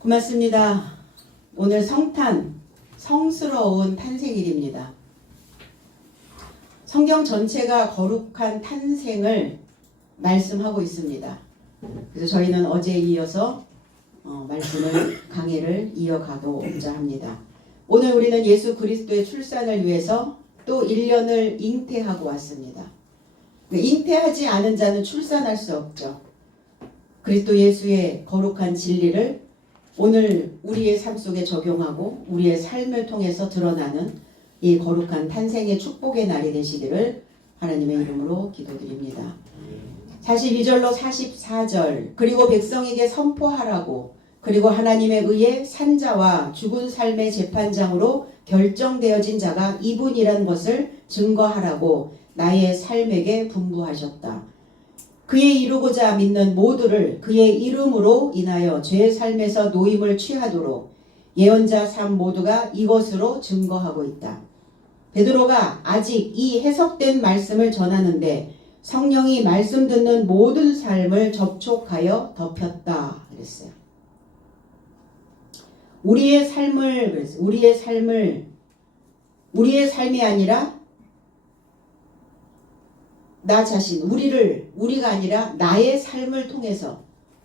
고맙습니다. 오늘 성탄, 성스러운 탄생일입니다. 성경 전체가 거룩한 탄생을 말씀하고 있습니다. 그래서 저희는 어제에 이어서 강해를 이어가고자 합니다. 오늘 우리는 예수 그리스도의 출산을 위해서 또 1년을 잉태하고 왔습니다. 잉태하지 않은 자는 출산할 수 없죠. 그리스도 예수의 거룩한 진리를 오늘 우리의 삶 속에 적용하고 우리의 삶을 통해서 드러나는 이 거룩한 탄생의 축복의 날이 되시기를 하나님의 이름으로 기도드립니다. 42절로 44절 그리고 백성에게 선포하라고 그리고 하나님에 의해 산자와 죽은 삶의 재판장으로 결정되어진 자가 이분이란 것을 증거하라고 나의 삶에게 분부하셨다. 그의 이루고자 믿는 모두를 그의 이름으로 인하여 죄의 삶에서 노임을 취하도록 예언자 3 모두가 이것으로 증거하고 있다. 베드로가 아직 이 해석된 말씀을 전하는데 성령이 말씀 듣는 모든 삶을 접촉하여 덮였다 그랬어요. 우리의 삶이 아니라 나 자신, 우리가 아니라 나의 삶을 통해서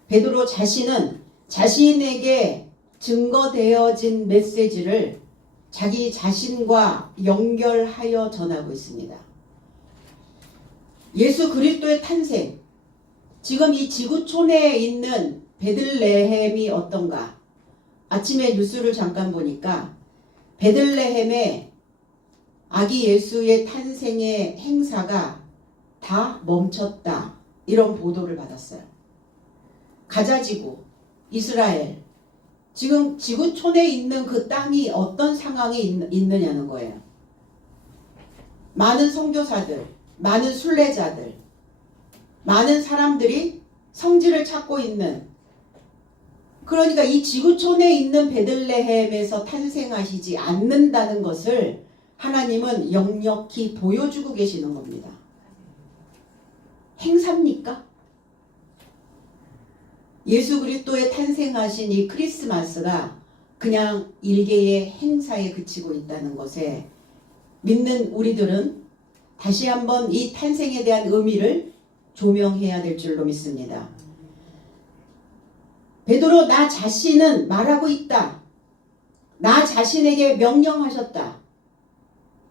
베드로 자신은 자신에게 증거되어진 메시지를 자기 자신과 연결하여 전하고 있습니다. 예수 그리스도의 탄생, 지금 이 지구촌에 있는 베들레헴이 어떤가? 아침에 뉴스를 잠깐 보니까 베들레헴에 아기 예수의 탄생의 행사가 다 멈췄다. 이런 보도를 받았어요. 가자지구, 이스라엘. 지금 지구촌에 있는 그 땅이 어떤 상황에 있느냐는 거예요. 많은 선교사들, 많은 순례자들, 많은 사람들이 성지를 찾고 있는, 그러니까 이 지구촌에 있는 베들레헴에서 탄생하시지 않는다는 것을 하나님은 역력히 보여주고 계시는 겁니다. 행사입니까? 예수 그리스도의 탄생하신 이 크리스마스가 그냥 일개의 행사에 그치고 있다는 것에 믿는 우리들은 다시 한번 이 탄생에 대한 의미를 조명해야 될 줄로 믿습니다. 베드로 나 자신은 말하고 있다. 나 자신에게 명령하셨다.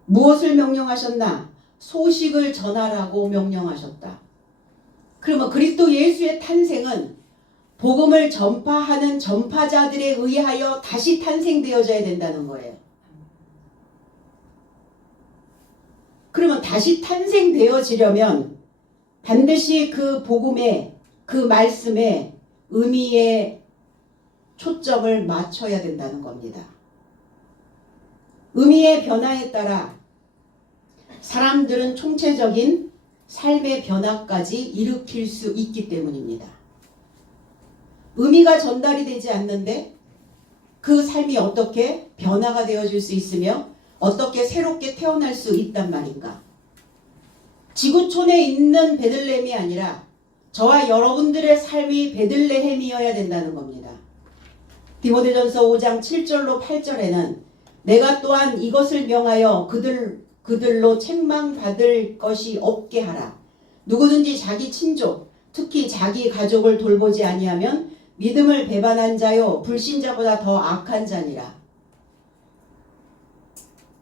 무엇을 명령하셨나? 소식을 전하라고 명령하셨다. 그러면 그리스도 예수의 탄생은 복음을 전파하는 전파자들에 의하여 다시 탄생되어져야 된다는 거예요. 그러면 다시 탄생되어지려면 반드시 그 복음에, 그 말씀에 의미의 초점을 맞춰야 된다는 겁니다. 의미의 변화에 따라 사람들은 총체적인 삶의 변화까지 일으킬 수 있기 때문입니다. 의미가 전달이 되지 않는데 그 삶이 어떻게 변화가 되어질 수 있으며 어떻게 새롭게 태어날 수 있단 말인가? 지구촌에 있는 베들레헴이 아니라 저와 여러분들의 삶이 베들레헴이어야 된다는 겁니다. 디모데전서 5장 7절로 8절에는 내가 또한 이것을 명하여 그들로 책망받을 것이 없게 하라. 누구든지 자기 친족, 특히 자기 가족을 돌보지 아니하면 믿음을 배반한 자요 불신자보다 더 악한 자니라.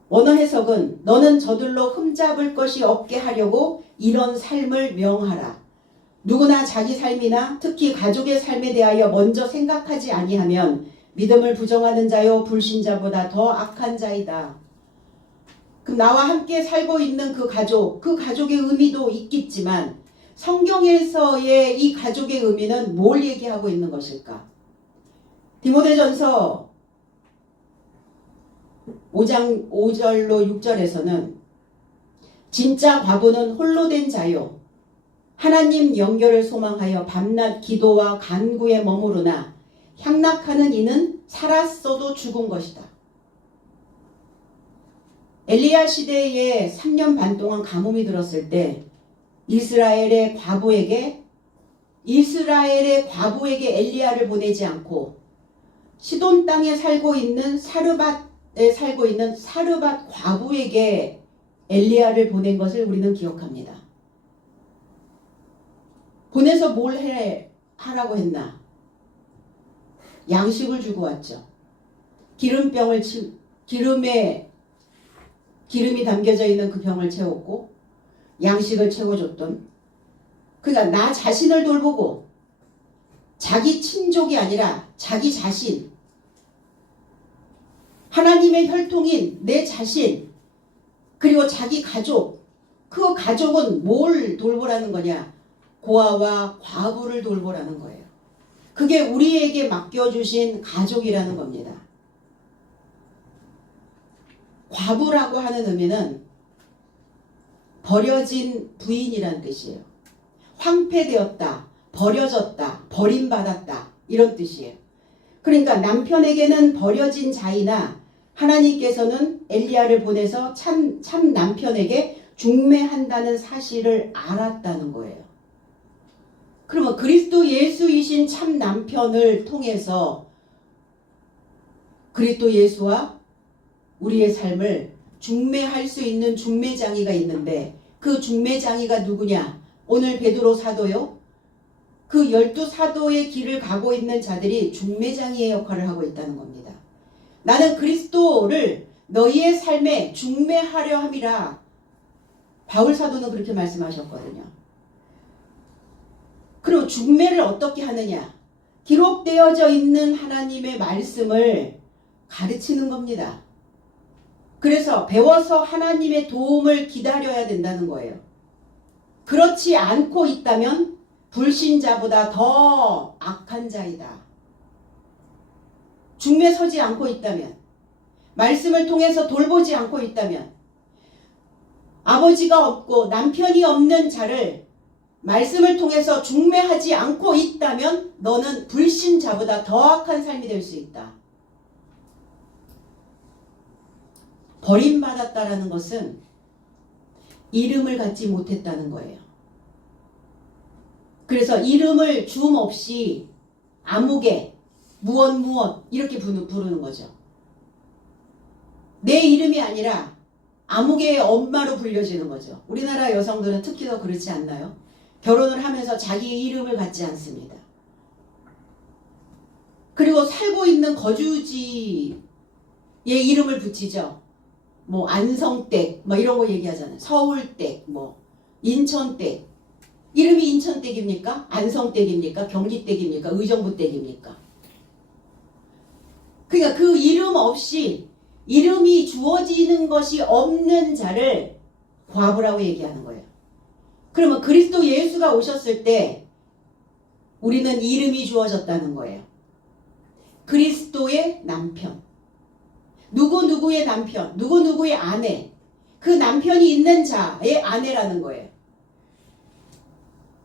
원어 해석은 너는 저들로 흠잡을 것이 없게 하려고 이런 삶을 명하라. 누구나 자기 삶이나 특히 가족의 삶에 대하여 먼저 생각하지 아니하면 믿음을 부정하는 자요 불신자보다 더 악한 자이다. 그럼 나와 함께 살고 있는 그 가족의 의미도 있겠지만 성경에서의 이 가족의 의미는 뭘 얘기하고 있는 것일까? 디모데전서 5장 5절로 6절에서는 진짜 과부는 홀로 된 자요 하나님 연결을 소망하여 밤낮 기도와 간구에 머무르나 향락하는 이는 살았어도 죽은 것이다. 엘리야 시대에 3년 반 동안 가뭄이 들었을 때 이스라엘의 과부에게 엘리야를 보내지 않고 시돈 땅에 살고 있는 사르밧에 살고 있는 사르밧 과부에게 엘리야를 보낸 것을 우리는 기억합니다. 보내서 뭘 하라고 했나? 양식을 주고 왔죠. 기름병을 기름이 담겨져 있는 그 병을 채웠고 양식을 채워줬던, 그러니까 나 자신을 돌보고 자기 친족이 아니라 자기 자신, 하나님의 혈통인 내 자신, 그리고 자기 가족, 그 가족은 뭘 돌보라는 거냐? 고아와 과부를 돌보라는 거예요. 그게 우리에게 맡겨주신 가족이라는 겁니다. 과부라고 하는 의미는 버려진 부인이라는 뜻이에요. 황폐되었다, 버려졌다, 버림받았다, 이런 뜻이에요. 그러니까 남편에게는 버려진 자이나 하나님께서는 엘리야를 보내서 참 남편에게 중매한다는 사실을 알았다는 거예요. 그러면 그리스도 예수이신 참 남편을 통해서 그리스도 예수와 우리의 삶을 중매할 수 있는 중매장이가 있는데, 그 중매장이가 누구냐? 오늘 베드로 사도요. 그 12사도의 길을 가고 있는 자들이 중매장이의 역할을 하고 있다는 겁니다. 나는 그리스도를 너희의 삶에 중매하려 함이라. 바울 사도는 그렇게 말씀하셨거든요. 그리고 중매를 어떻게 하느냐? 기록되어져 있는 하나님의 말씀을 가르치는 겁니다. 그래서 배워서 하나님의 도움을 기다려야 된다는 거예요. 그렇지 않고 있다면 불신자보다 더 악한 자이다. 중매 서지 않고 있다면, 말씀을 통해서 돌보지 않고 있다면, 아버지가 없고 남편이 없는 자를 말씀을 통해서 중매하지 않고 있다면 너는 불신자보다 더 악한 삶이 될 수 있다. 버림받았다라는 것은 이름을 갖지 못했다는 거예요. 그래서 이름을 줌 없이 아무개, 무엇 이렇게 부르는 거죠. 내 이름이 아니라 아무개의 엄마로 불려지는 거죠. 우리나라 여성들은 특히 더 그렇지 않나요? 결혼을 하면서 자기 이름을 갖지 않습니다. 그리고 살고 있는 거주지의 이름을 붙이죠. 뭐 안성댁 뭐 이런 거 얘기하잖아요. 서울댁, 뭐 인천댁. 이름이 인천댁입니까? 안성댁입니까? 경기댁입니까? 의정부댁입니까? 그러니까 그 이름 없이, 이름이 주어지는 것이 없는 자를 과부라고 얘기하는 거예요. 그러면 그리스도 예수가 오셨을 때 우리는 이름이 주어졌다는 거예요. 그리스도의 남편, 누구누구의 남편, 누구누구의 아내, 그 남편이 있는 자의 아내라는 거예요.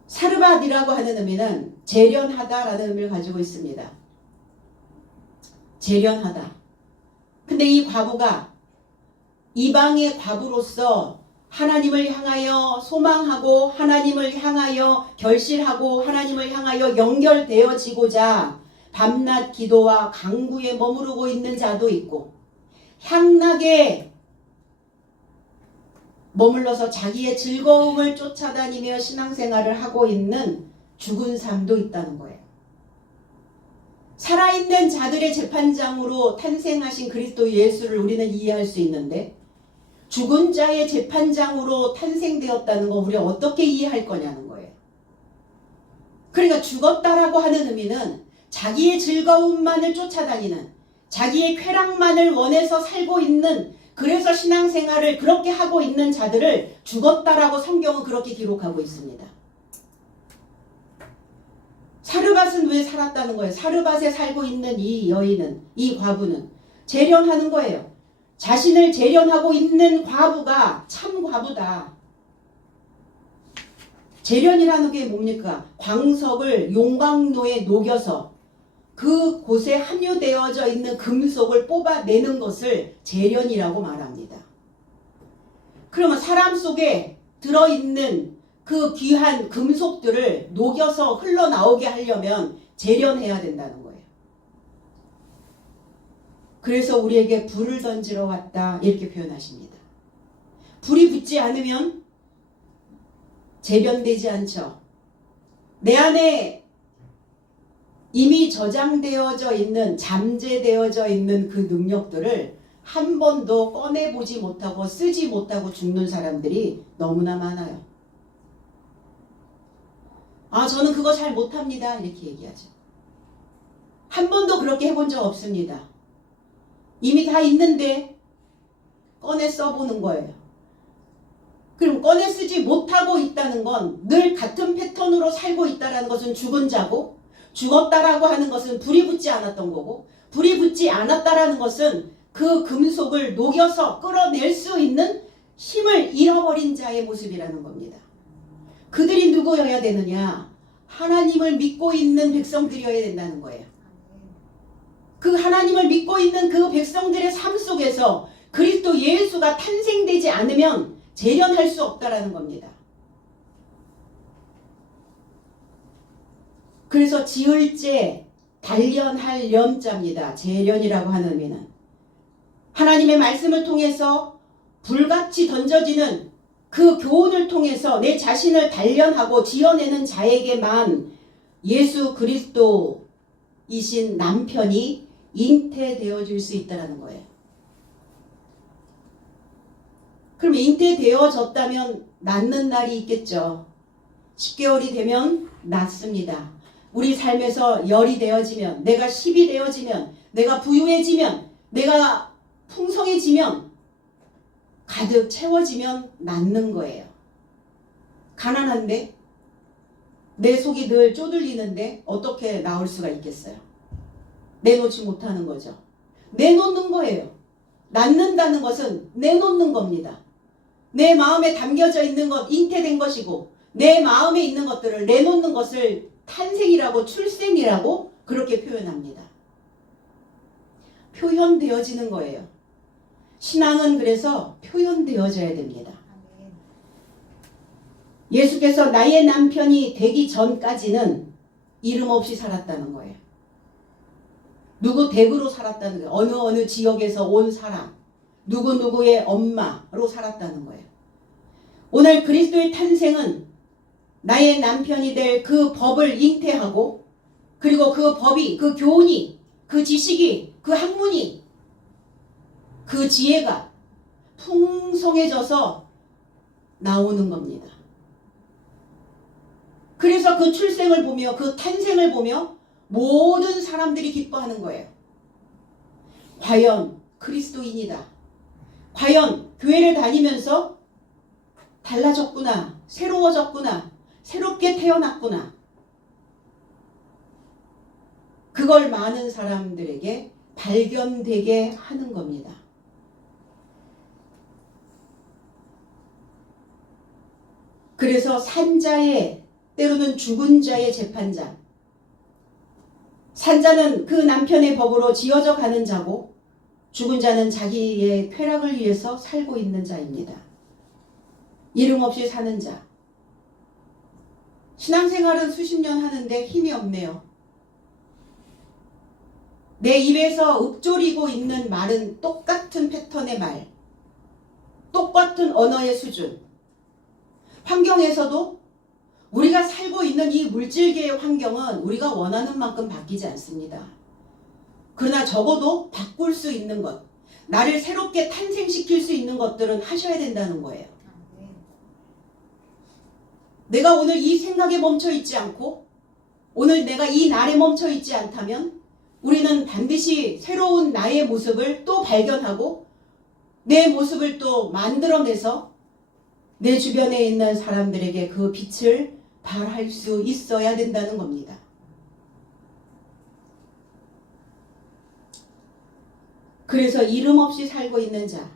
사르밧이라고 하는 의미는 재련하다라는 의미를 가지고 있습니다. 재련하다. 근데 이 과부가 이방의 과부로서 하나님을 향하여 소망하고 하나님을 향하여 결실하고 하나님을 향하여 연결되어지고자 밤낮 기도와 강구에 머무르고 있는 자도 있고, 향락에 머물러서 자기의 즐거움을 쫓아다니며 신앙생활을 하고 있는 죽은 삶도 있다는 거예요. 살아있는 자들의 재판장으로 탄생하신 그리스도 예수를 우리는 이해할 수 있는데, 죽은 자의 재판장으로 탄생되었다는 거 우리가 어떻게 이해할 거냐는 거예요. 그러니까 죽었다라고 하는 의미는 자기의 즐거움만을 쫓아다니는, 자기의 쾌락만을 원해서 살고 있는, 그래서 신앙생활을 그렇게 하고 있는 자들을 죽었다라고 성경은 그렇게 기록하고 있습니다. 사르밧은 왜 살았다는 거예요? 사르밧에 살고 있는 이 여인은, 이 과부는 재련하는 거예요. 자신을 재련하고 있는 과부가 참 과부다. 재련이라는 게 뭡니까? 광석을 용광로에 녹여서 그 곳에 함유되어져 있는 금속을 뽑아내는 것을 재련이라고 말합니다. 그러면 사람 속에 들어있는 그 귀한 금속들을 녹여서 흘러나오게 하려면 재련해야 된다는 거예요. 그래서 우리에게 불을 던지러 왔다 이렇게 표현하십니다. 불이 붙지 않으면 재변되지 않죠. 내 안에 이미 저장되어져 있는, 잠재되어져 있는 그 능력들을 한 번도 꺼내보지 못하고 쓰지 못하고 죽는 사람들이 너무나 많아요. 아, 저는 그거 잘 못합니다 이렇게 얘기하죠. 한 번도 그렇게 해본 적 없습니다. 이미 다 있는데 꺼내 써보는 거예요. 그럼 꺼내 쓰지 못하고 있다는 건 늘 같은 패턴으로 살고 있다는 것은 죽은 자고, 죽었다라고 하는 것은 불이 붙지 않았던 거고, 불이 붙지 않았다라는 것은 그 금속을 녹여서 끌어낼 수 있는 힘을 잃어버린 자의 모습이라는 겁니다. 그들이 누구여야 되느냐? 하나님을 믿고 있는 백성들이어야 된다는 거예요. 그 하나님을 믿고 있는 그 백성들의 삶 속에서 그리스도 예수가 탄생되지 않으면 재련할 수 없다라는 겁니다. 그래서 지을제, 단련할 련자입니다. 재련이라고 하는 의미는 하나님의 말씀을 통해서 불같이 던져지는 그 교훈을 통해서 내 자신을 단련하고 지어내는 자에게만 예수 그리스도이신 남편이 잉태되어질 수 있다는 거예요. 그럼 잉태되어졌다면 낳는 날이 있겠죠. 10개월이 되면 낳습니다. 우리 삶에서 열이 되어지면, 내가 10이 되어지면, 내가 부유해지면, 내가 풍성해지면, 가득 채워지면 낳는 거예요. 가난한데 내 속이 늘 쪼들리는데 어떻게 나올 수가 있겠어요? 내놓지 못하는 거죠. 내놓는 거예요. 낳는다는 것은 내놓는 겁니다. 내 마음에 담겨져 있는 것, 잉태된 것이고 내 마음에 있는 것들을 내놓는 것을 탄생이라고, 출생이라고 그렇게 표현합니다. 표현되어지는 거예요. 신앙은 그래서 표현되어져야 됩니다. 예수께서 나의 남편이 되기 전까지는 이름 없이 살았다는 거예요. 누구 댁으로 살았다는 거예요. 어느 지역에서 온 사람, 누구누구의 엄마로 살았다는 거예요. 오늘 그리스도의 탄생은 나의 남편이 될 그 법을 잉태하고, 그리고 그 법이, 그 교훈이, 그 지식이, 그 학문이, 그 지혜가 풍성해져서 나오는 겁니다. 그래서 그 출생을 보며, 그 탄생을 보며 모든 사람들이 기뻐하는 거예요. 과연 그리스도인이다. 과연 교회를 다니면서 달라졌구나. 새로워졌구나. 새롭게 태어났구나. 그걸 많은 사람들에게 발견되게 하는 겁니다. 그래서 산자의, 때로는 죽은 자의 재판자, 산자는 그 남편의 법으로 지어져 가는 자고, 죽은 자는 자기의 쾌락을 위해서 살고 있는 자입니다. 이름 없이 사는 자. 신앙생활은 수십 년 하는데 힘이 없네요. 내 입에서 읊조리고 있는 말은 똑같은 패턴의 말, 똑같은 언어의 수준. 환경에서도 우리가 살고 있는 이 물질계의 환경은 우리가 원하는 만큼 바뀌지 않습니다. 그러나 적어도 바꿀 수 있는 것, 나를 새롭게 탄생시킬 수 있는 것들은 하셔야 된다는 거예요. 내가 오늘 이 생각에 멈춰 있지 않고, 오늘 내가 이 날에 멈춰 있지 않다면 우리는 반드시 새로운 나의 모습을 또 발견하고 내 모습을 또 만들어내서 내 주변에 있는 사람들에게 그 빛을 발할 수 있어야 된다는 겁니다. 그래서 이름 없이 살고 있는 자.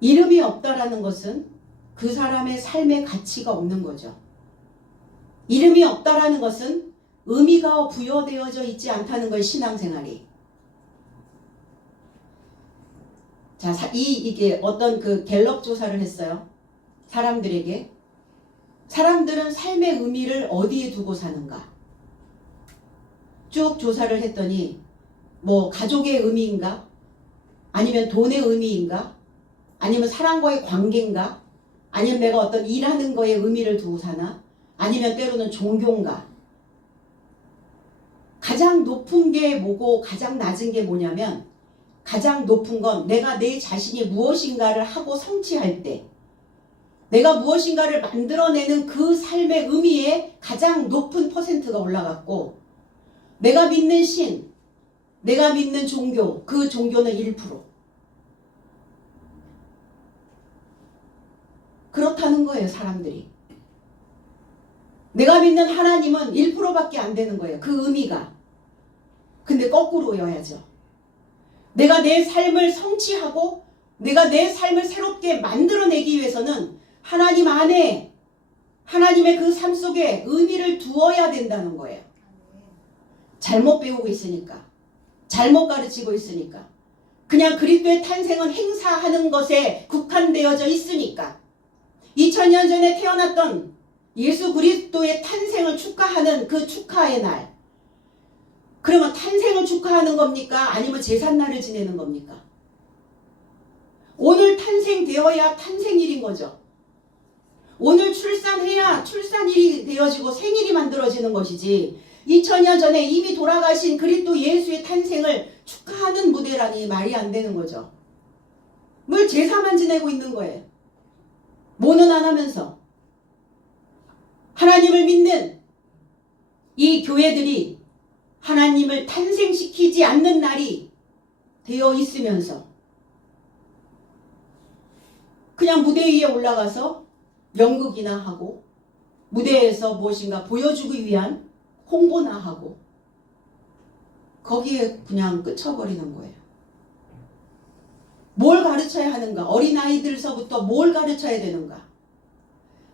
이름이 없다라는 것은 그 사람의 삶의 가치가 없는 거죠. 이름이 없다라는 것은 의미가 부여되어져 있지 않다는 거예요. 신앙생활이. 자, 이게 어떤 그 갤럽 조사를 했어요. 사람들에게. 사람들은 삶의 의미를 어디에 두고 사는가? 쭉 조사를 했더니 뭐 가족의 의미인가? 아니면 돈의 의미인가? 아니면 사람과의 관계인가? 아니면 내가 어떤 일하는 거에 의미를 두고 사나? 아니면 때로는 종교인가? 가장 높은 게 뭐고 가장 낮은 게 뭐냐면 가장 높은 건 내가 내 자신이 무엇인가를 하고 성취할 때 내가 무엇인가를 만들어내는 그 삶의 의미에 가장 높은 퍼센트가 올라갔고 내가 믿는 신, 내가 믿는 종교, 그 종교는 1%. 그렇다는 거예요, 사람들이. 내가 믿는 하나님은 1%밖에 안 되는 거예요, 그 의미가. 근데 거꾸로여야죠. 내가 내 삶을 성취하고 내가 내 삶을 새롭게 만들어내기 위해서는 하나님 안에 하나님의 그 삶 속에 의미를 두어야 된다는 거예요. 잘못 배우고 있으니까. 잘못 가르치고 있으니까. 그냥 그리스도의 탄생은 행사하는 것에 국한되어져 있으니까. 2000년 전에 태어났던 예수 그리스도의 탄생을 축하하는 그 축하의 날. 그러면 탄생을 축하하는 겁니까? 아니면 제삿날을 지내는 겁니까? 오늘 탄생되어야 탄생일인 거죠. 오늘 출산해야 출산일이 되어지고 생일이 만들어지는 것이지 2000년 전에 이미 돌아가신 그리스도 예수의 탄생을 축하하는 무대라니 말이 안 되는 거죠. 뭘 제사만 지내고 있는 거예요. 뭐는 안 하면서. 하나님을 믿는 이 교회들이 하나님을 탄생시키지 않는 날이 되어 있으면서 그냥 무대 위에 올라가서 연극이나 하고 무대에서 무엇인가 보여주기 위한 홍보나 하고 거기에 그냥 끝쳐버리는 거예요. 뭘 가르쳐야 하는가? 어린아이들서부터 뭘 가르쳐야 되는가?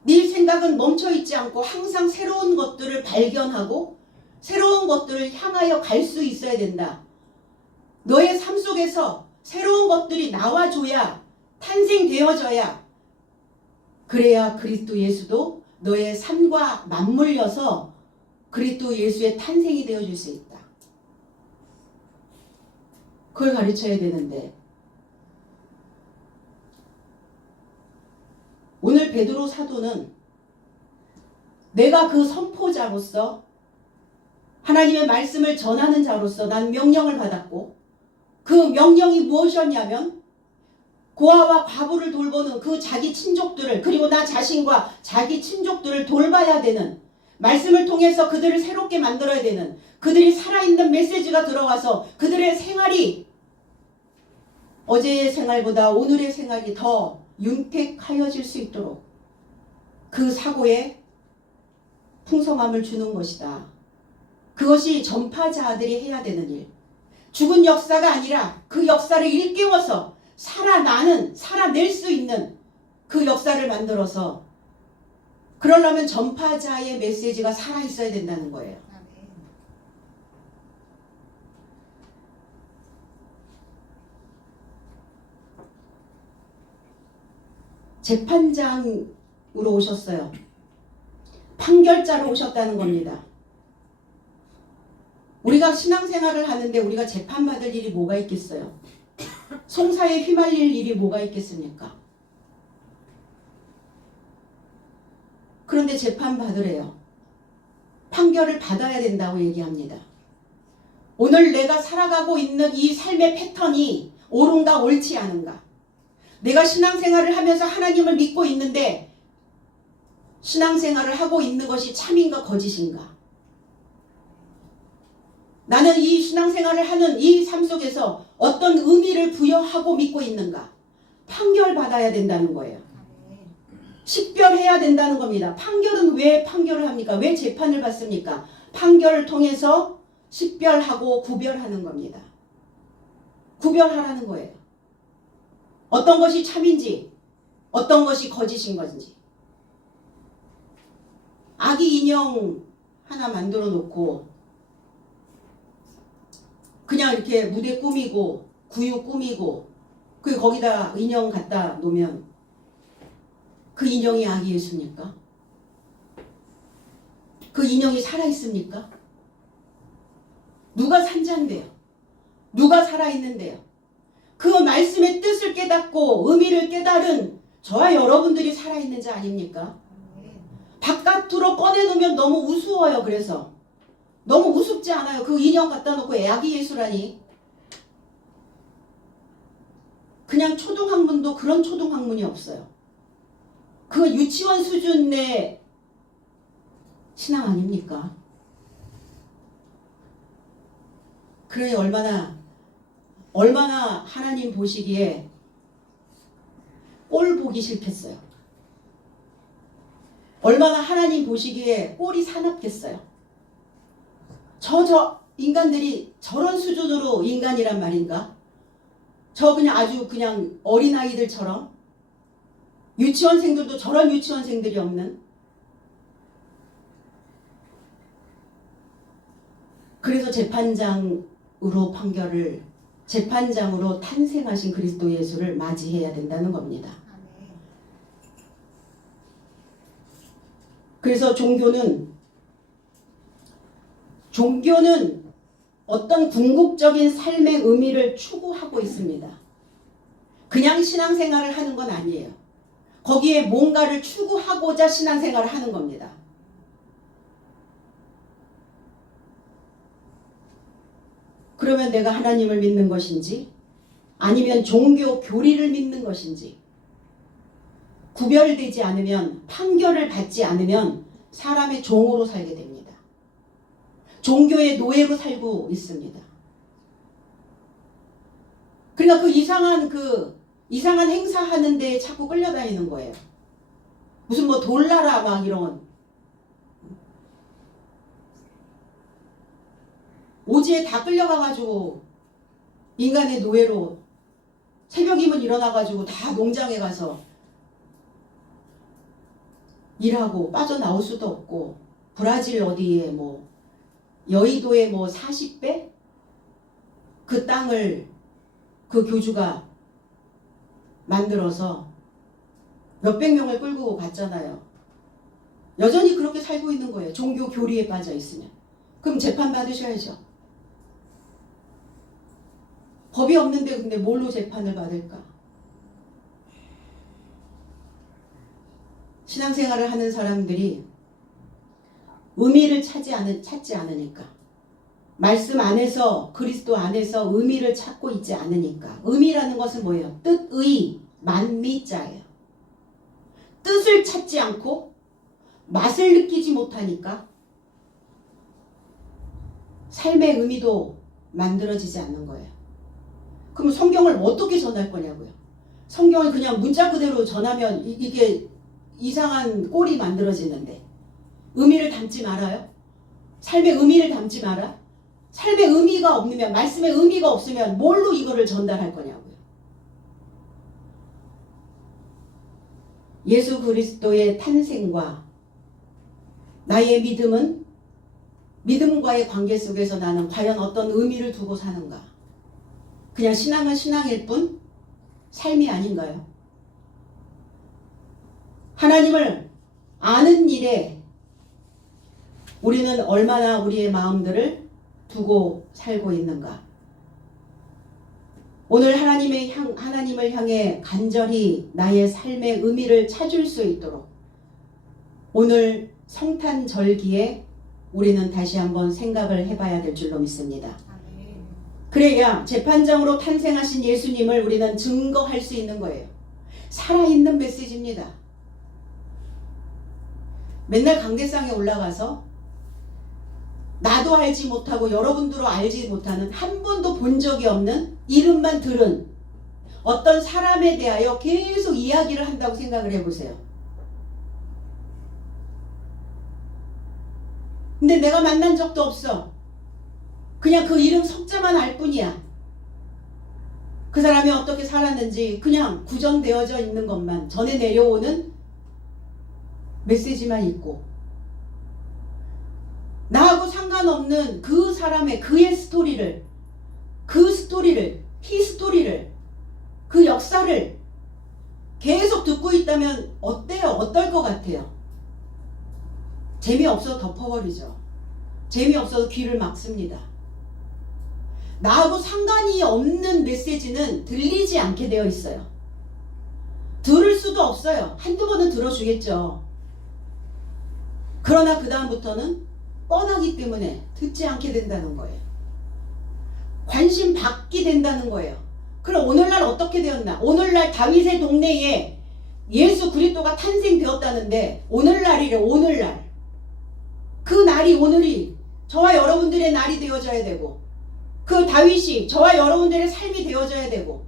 네 생각은 멈춰있지 않고 항상 새로운 것들을 발견하고 새로운 것들을 향하여 갈 수 있어야 된다. 너의 삶 속에서 새로운 것들이 나와줘야 탄생되어져야 그래야 그리스도 예수도 너의 삶과 맞물려서 그리스도 예수의 탄생이 되어줄 수 있다. 그걸 가르쳐야 되는데 오늘 베드로 사도는 내가 그 선포자로서 하나님의 말씀을 전하는 자로서 난 명령을 받았고 그 명령이 무엇이었냐면 고아와 과부를 돌보는 그 자기 친족들을 그리고 나 자신과 자기 친족들을 돌봐야 되는 말씀을 통해서 그들을 새롭게 만들어야 되는 그들이 살아있는 메시지가 들어가서 그들의 생활이 어제의 생활보다 오늘의 생활이 더 윤택하여질 수 있도록 그 사고에 풍성함을 주는 것이다. 그것이 전파자들이 해야 되는 일. 죽은 역사가 아니라 그 역사를 일깨워서 살아낼 수 있는 그 역사를 만들어서 그러려면 전파자의 메시지가 살아있어야 된다는 거예요. 재판장으로 오셨어요. 판결자로 오셨다는 겁니다. 우리가 신앙생활을 하는데 우리가 재판받을 일이 뭐가 있겠어요? 송사에 휘말릴 일이 뭐가 있겠습니까? 그런데 재판받으래요. 판결을 받아야 된다고 얘기합니다. 오늘 내가 살아가고 있는 이 삶의 패턴이 옳은가 옳지 않은가? 내가 신앙생활을 하면서 하나님을 믿고 있는데 신앙생활을 하고 있는 것이 참인가 거짓인가? 나는 이 신앙생활을 하는 이 삶 속에서 어떤 의미를 부여하고 믿고 있는가? 판결받아야 된다는 거예요. 식별해야 된다는 겁니다. 판결은 왜 판결을 합니까? 왜 재판을 받습니까? 판결을 통해서 식별하고 구별하는 겁니다. 구별하라는 거예요. 어떤 것이 참인지 어떤 것이 거짓인 건지. 아기 인형 하나 만들어 놓고 그냥 이렇게 무대 꾸미고 구유 꾸미고 그리고 거기다 인형 갖다 놓으면 그 인형이 아기 예수입니까? 그 인형이 살아있습니까? 누가 산자인데요? 누가 살아있는데요? 그 말씀의 뜻을 깨닫고 의미를 깨달은 저와 여러분들이 살아있는 자 아닙니까? 바깥으로 꺼내놓으면 너무 우스워요. 그래서 너무 우습지 않아요? 그 인형 갖다 놓고 애기 예수라니. 그냥 초등학문도 그런 초등학문이 없어요. 그거 유치원 수준의 신앙 아닙니까? 그러니 얼마나 하나님 보시기에 꼴 보기 싫겠어요. 얼마나 하나님 보시기에 꼴이 사납겠어요. 저 인간들이 저런 수준으로 인간이란 말인가? 저 그냥 아주 그냥 어린아이들처럼 유치원생들도 저런 유치원생들이 없는. 그래서 재판장으로 탄생하신 그리스도 예수를 맞이해야 된다는 겁니다. 그래서 종교는 어떤 궁극적인 삶의 의미를 추구하고 있습니다. 그냥 신앙생활을 하는 건 아니에요. 거기에 뭔가를 추구하고자 신앙생활을 하는 겁니다. 그러면 내가 하나님을 믿는 것인지 아니면 종교 교리를 믿는 것인지 구별되지 않으면, 판결을 받지 않으면 사람의 종으로 살게 됩니다. 종교의 노예로 살고 있습니다. 그러니까 그 이상한 행사하는 데에 자꾸 끌려다니는 거예요. 무슨 뭐 돌나라 막 이런 오지에 다 끌려가가지고 인간의 노예로 새벽이면 일어나가지고 다 농장에 가서 일하고 빠져나올 수도 없고, 브라질 어디에 뭐 여의도에 뭐 40배? 그 땅을 그 교주가 만들어서 몇백 명을 끌고 갔잖아요. 여전히 그렇게 살고 있는 거예요. 종교 교리에 빠져 있으면. 그럼 재판 받으셔야죠. 법이 없는데 근데 뭘로 재판을 받을까? 신앙생활을 하는 사람들이 의미를 찾지 않으니까, 말씀 안에서, 그리스도 안에서 의미를 찾고 있지 않으니까. 의미라는 것은 뭐예요? 뜻의 만미자예요. 뜻을 찾지 않고 맛을 느끼지 못하니까 삶의 의미도 만들어지지 않는 거예요. 그럼 성경을 어떻게 전할 거냐고요? 성경을 그냥 문자 그대로 전하면 이게 이상한 꼴이 만들어지는데, 의미를 담지 말아요? 삶의 의미를 담지 마라? 삶의 의미가 없으면, 말씀의 의미가 없으면 뭘로 이거를 전달할 거냐고요? 예수 그리스도의 탄생과 나의 믿음은, 믿음과의 관계 속에서 나는 과연 어떤 의미를 두고 사는가? 그냥 신앙은 신앙일 뿐 삶이 아닌가요? 하나님을 아는 일에 우리는 얼마나 우리의 마음들을 두고 살고 있는가? 오늘 하나님을 향해 간절히 나의 삶의 의미를 찾을 수 있도록 오늘 성탄절기에 우리는 다시 한번 생각을 해봐야 될 줄로 믿습니다. 그래야 재판장으로 탄생하신 예수님을 우리는 증거할 수 있는 거예요. 살아있는 메시지입니다. 맨날 강대상에 올라가서 나도 알지 못하고 여러분들도 알지 못하는, 한 번도 본 적이 없는, 이름만 들은 어떤 사람에 대하여 계속 이야기를 한다고 생각을 해보세요. 근데 내가 만난 적도 없어. 그냥 그 이름 석자만 알 뿐이야. 그 사람이 어떻게 살았는지 그냥 구전되어져 있는 것만, 전해 내려오는 메시지만 있고, 나하고 상관없는 그 사람의, 그의 스토리를, 히스토리를, 그 역사를 계속 듣고 있다면 어때요? 어떨 것 같아요? 재미없어 덮어버리죠. 재미없어서 귀를 막습니다. 나하고 상관이 없는 메시지는 들리지 않게 되어 있어요. 들을 수도 없어요. 한두 번은 들어주겠죠. 그러나 그 다음부터는 뻔하기 때문에 듣지 않게 된다는 거예요. 관심 받게 된다는 거예요. 그럼 오늘날 어떻게 되었나? 오늘날 다윗의 동네에 예수 그리스도가 탄생되었다는데 오늘날이래. 오늘날. 그 날이 오늘이 저와 여러분들의 날이 되어져야 되고 그 다윗이 저와 여러분들의 삶이 되어져야 되고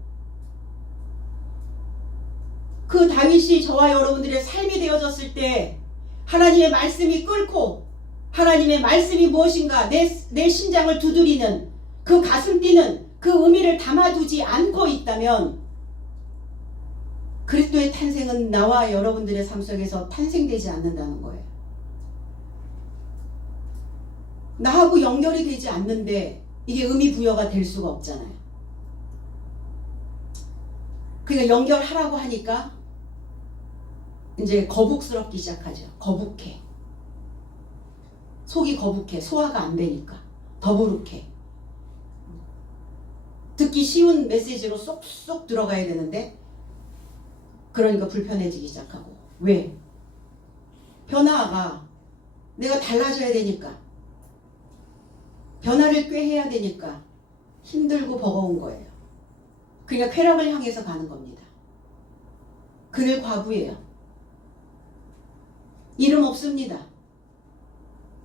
그 다윗이 저와 여러분들의 삶이 되어졌을 때 하나님의 말씀이 끓고 하나님의 말씀이 무엇인가 내 심장을 두드리는 그 가슴 뛰는 그 의미를 담아두지 않고 있다면 그리스도의 탄생은 나와 여러분들의 삶 속에서 탄생되지 않는다는 거예요. 나하고 연결이 되지 않는데 이게 의미 부여가 될 수가 없잖아요. 그러니까 연결하라고 하니까 이제 거북스럽기 시작하죠. 거북해. 속이 거북해. 소화가 안 되니까. 더부룩해. 듣기 쉬운 메시지로 쏙쏙 들어가야 되는데 그러니까 불편해지기 시작하고. 왜? 변화가 내가 달라져야 되니까 변화를 꾀해야 되니까 힘들고 버거운 거예요. 그러니까 쾌락을 향해서 가는 겁니다. 그늘 과부예요. 이름 없습니다.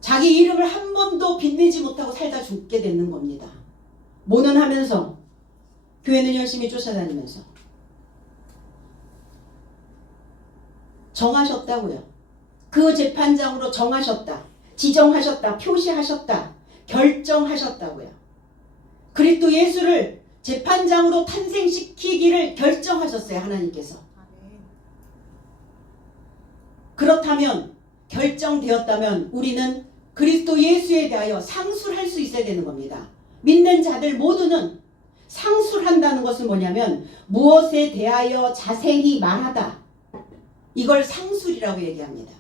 자기 이름을 한 번도 빛내지 못하고 살다 죽게 되는 겁니다. 뭐는 하면서 교회는 열심히 쫓아다니면서 정하셨다고요. 그 재판장으로 정하셨다. 지정하셨다. 표시하셨다. 결정하셨다고요. 그리스도 예수를 재판장으로 탄생시키기를 결정하셨어요. 하나님께서. 그렇다면 결정되었다면 우리는 그리스도 예수에 대하여 상술할 수 있어야 되는 겁니다. 믿는 자들 모두는 상술한다는 것은 뭐냐면 무엇에 대하여 자세히 말하다. 이걸 상술이라고 얘기합니다.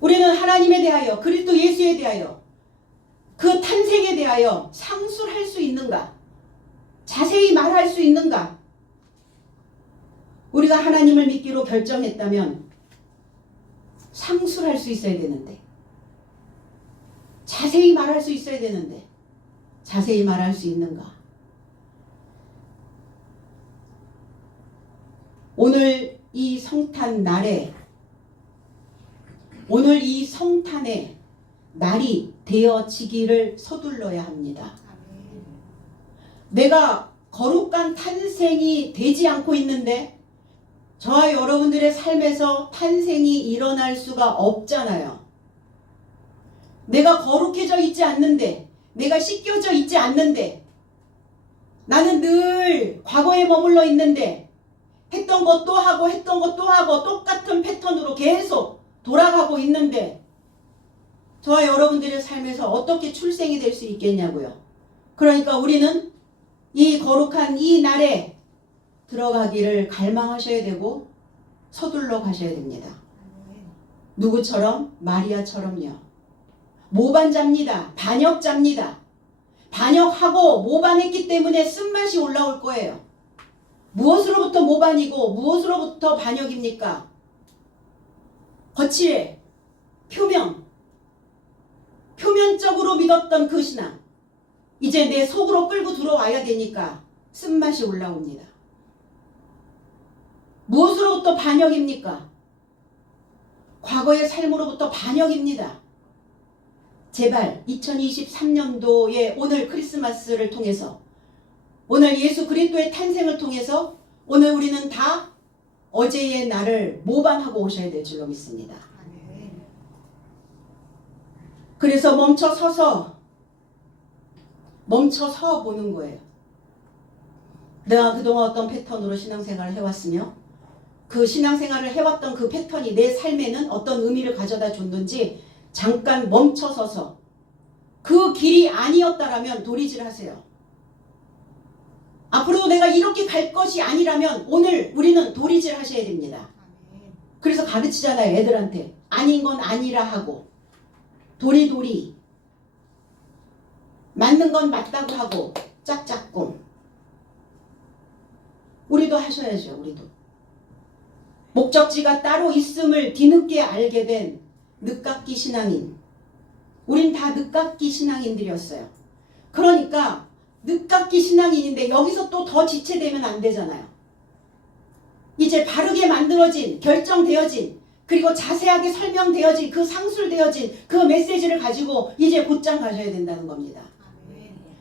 우리는 하나님에 대하여 그리스도 예수에 대하여 그 탄생에 대하여 상술할 수 있는가? 자세히 말할 수 있는가? 우리가 하나님을 믿기로 결정했다면 상술할 수 있어야 되는데 자세히 말할 수 있어야 되는데 자세히 말할 수 있는가? 오늘 이 성탄 날에 오늘 이 성탄의 날이 되어지기를 서둘러야 합니다. 내가 거룩한 탄생이 되지 않고 있는데 저와 여러분들의 삶에서 탄생이 일어날 수가 없잖아요. 내가 거룩해져 있지 않는데 내가 씻겨져 있지 않는데 나는 늘 과거에 머물러 있는데 했던 것 또 하고 했던 것 또 하고 똑같은 패턴으로 계속 돌아가고 있는데 저와 여러분들의 삶에서 어떻게 출생이 될 수 있겠냐고요. 그러니까 우리는 이 거룩한 이 날에 들어가기를 갈망하셔야 되고 서둘러 가셔야 됩니다. 누구처럼? 마리아처럼요. 모반자입니다. 반역자입니다. 반역하고 모반했기 때문에 쓴맛이 올라올 거예요. 무엇으로부터 모반이고 무엇으로부터 반역입니까? 거칠해. 표면적으로 믿었던 그 신앙 이제 내 속으로 끌고 들어와야 되니까 쓴맛이 올라옵니다. 무엇으로부터 반역입니까? 과거의 삶으로부터 반역입니다. 제발 2023년도에 오늘 크리스마스를 통해서 오늘 예수 그리스도의 탄생을 통해서 오늘 우리는 다 어제의 날을 모반하고 오셔야 될 줄로 믿습니다. 그래서 멈춰서 보는 거예요. 내가 그동안 어떤 패턴으로 신앙생활을 해왔으며 그 신앙생활을 해왔던 그 패턴이 내 삶에는 어떤 의미를 가져다 줬는지 잠깐 멈춰서서 그 길이 아니었다라면 도리질하세요. 앞으로 내가 이렇게 갈 것이 아니라면 오늘 우리는 도리질하셔야 됩니다. 그래서 가르치잖아요. 애들한테. 아닌 건 아니라 하고 도리도리 맞는 건 맞다고 하고 짝짝꿍. 우리도 하셔야죠. 우리도. 목적지가 따로 있음을 뒤늦게 알게 된 늦깎이 신앙인. 우린 다 늦깎이 신앙인들이었어요. 그러니까 늦깎이 신앙인인데 여기서 또 더 지체되면 안 되잖아요. 이제 바르게 만들어진, 결정되어진, 그리고 자세하게 설명되어진, 그 상술되어진 그 메시지를 가지고 이제 곧장 가셔야 된다는 겁니다.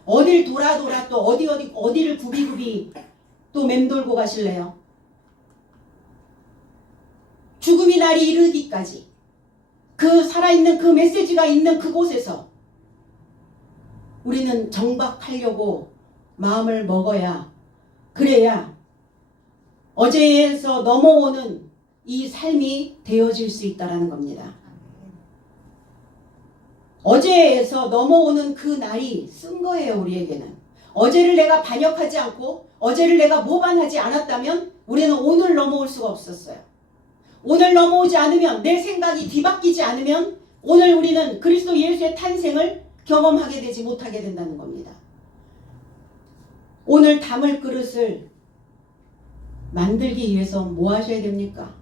어딜 돌아 또 어디를 굽이굽이 또 맴돌고 가실래요? 죽음의 날이 이르기까지 그 살아있는 그 메시지가 있는 그곳에서 우리는 정박하려고 마음을 먹어야, 그래야 어제에서 넘어오는 이 삶이 되어질 수 있다는 겁니다. 어제에서 넘어오는 그 날이 쓴 거예요. 우리에게는. 어제를 내가 반역하지 않고 어제를 내가 모반하지 않았다면 우리는 오늘 넘어올 수가 없었어요. 오늘 넘어오지 않으면, 내 생각이 뒤바뀌지 않으면 오늘 우리는 그리스도 예수의 탄생을 경험하게 되지 못하게 된다는 겁니다. 오늘 담을 그릇을 만들기 위해서 뭐 하셔야 됩니까?